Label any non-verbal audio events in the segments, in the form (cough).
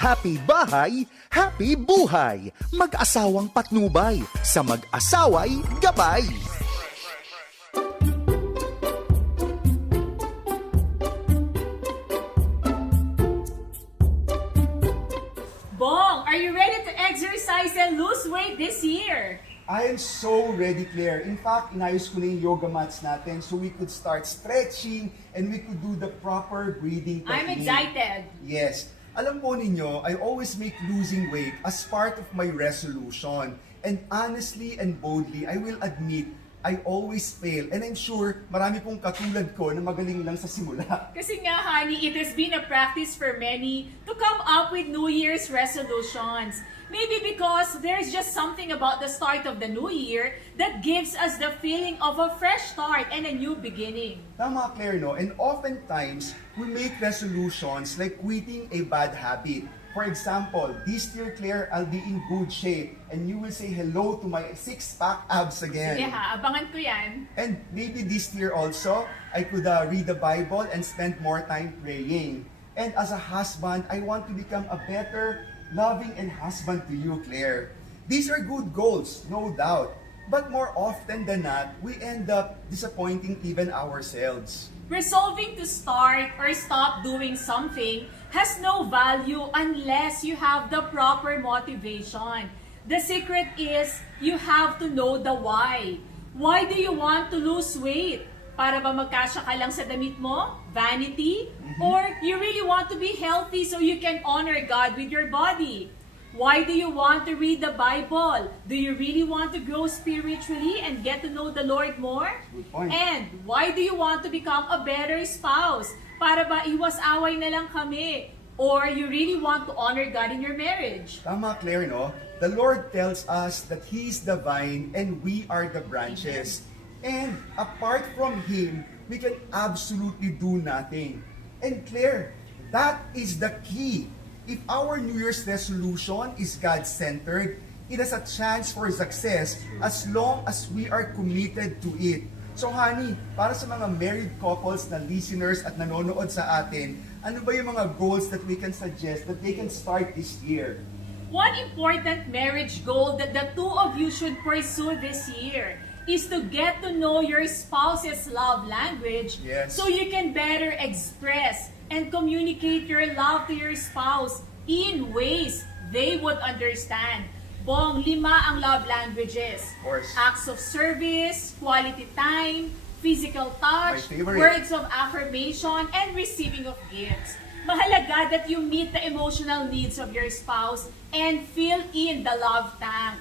Happy bahay, happy buhay. Mag-asawang patnubay, sa mag-asaway gabay. Bong, are you ready to exercise and lose weight this year? I am so ready, Claire. In fact, inayos ko na yung yoga mats natin so we could start stretching and we could do the proper breathing technique. I'm excited. Yes. Alam po ninyo, I always make losing weight as part of my resolution. And honestly and boldly, I will admit, I always fail. And I'm sure marami pong katulad ko na magaling lang sa simula. (laughs) Kasi nga, honey, it has been a practice for many to come up with New Year's resolutions. Maybe because there's just something about the start of the new year that gives us the feeling of a fresh start and a new beginning. Tama, Claire, no? And oftentimes, we make resolutions like quitting a bad habit. For example, this year, Claire, I'll be in good shape and you will say hello to my six-pack abs again. Sige ha, abangan ko yan. And maybe this year also, I could uh, read the Bible and spend more time praying. And as a husband, I want to become a better, loving and husband to you, Claire. These are good goals, no doubt. But more often than not, we end up disappointing even ourselves. Resolving to start or stop doing something has no value unless you have the proper motivation. The secret is you have to know the why. Why do you want to lose weight? Para ba magkasya ka lang sa damit mo? Vanity? Or you really want to be healthy so you can honor God with your body? Why do you want to read the Bible? Do you really want to grow spiritually and get to know the Lord more? And why do you want to become a better spouse? Para ba iwas away na lang kami? Or you really want to honor God in your marriage? Tama, Claire, no? The Lord tells us that He is the vine and we are the branches. And apart from Him, we can absolutely do nothing. And Claire, that is the key. If our New Year's resolution is God-centered, it has a chance for success as long as we are committed to it. So honey, para sa mga married couples na listeners at nanonood sa atin, ano ba yung mga goals that we can suggest that they can start this year? One important marriage goal that the two of you should pursue this year is to get to know your spouse's love language Yes. so you can better express and communicate your love to your spouse in ways they would understand. Bong, lima ang love languages. Of course. Acts of service, quality time, physical touch, words of affirmation, and receiving of gifts. Mahalaga that you meet the emotional needs of your spouse and fill in the love tank.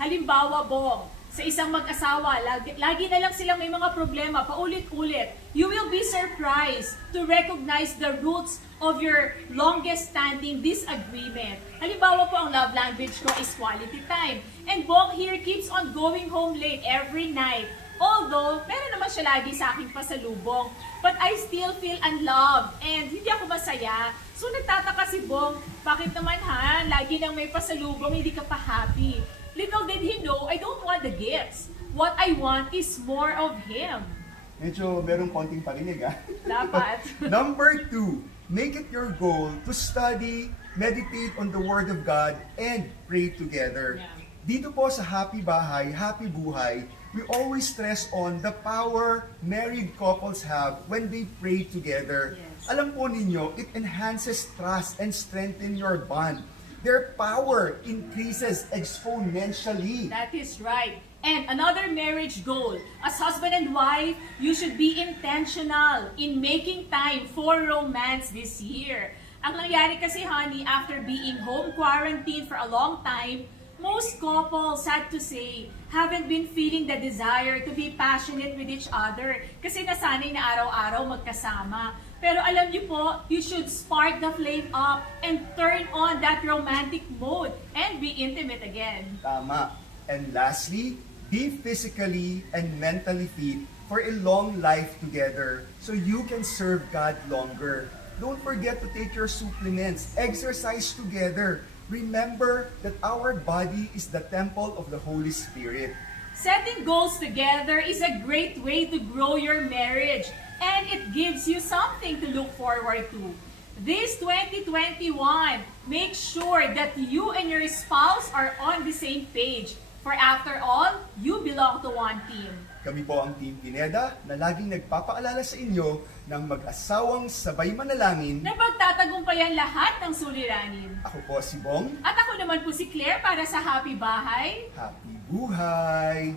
Halimbawa, Bong, sa isang mag-asawa, lagi, lagi na lang silang may mga problema, paulit-ulit. You will be surprised to recognize the roots of your longest standing disagreement. Halimbawa po, ang love language ko is quality time. And Bong here keeps on going home late every night. Although, meron naman siya lagi sa aking pasalubong. But I still feel unloved and hindi ako masaya. So nagtataka si Bong, bakit naman ha? Lagi lang may pasalubong, hindi ka pa happy. Little did he know, I don't want the gifts. What I want is more of him. Medyo merong konting parinig ah. Dapat. (laughs) Number two, make it your goal to study, meditate on the Word of God, and pray together. Yeah. Dito po sa Happy Bahay, Happy Buhay, we always stress on the power married couples have when they pray together. Yes. Alam po ninyo, it enhances trust and strengthen your bond. Their power increases exponentially. That is right. And another marriage goal, as husband and wife, you should be intentional in making time for romance this year. Ang nangyari kasi, honey, after being home quarantined for a long time, most couples, sad to say, haven't been feeling the desire to be passionate with each other kasi nasanay na araw-araw magkasama. Pero alam niyo po, you should spark the flame up and turn on that romantic mode and be intimate again. Tama. And lastly, be physically and mentally fit for a long life together so you can serve God longer. Don't forget to take your supplements, exercise together. Remember that our body is the temple of the Holy Spirit. Setting goals together is a great way to grow your marriage and it gives you something to look forward to. This 2021, make sure that you and your spouse are on the same page. For after all, you belong to one team. Kami po ang Team Pineda na laging nagpapaalala sa inyo ng mag-asawang sabay manalangin. Na pagtatagumpayan lahat ng suliranin. Ako po si Bong. At ako naman po si Claire para sa Happy Bahay. Happy buhay!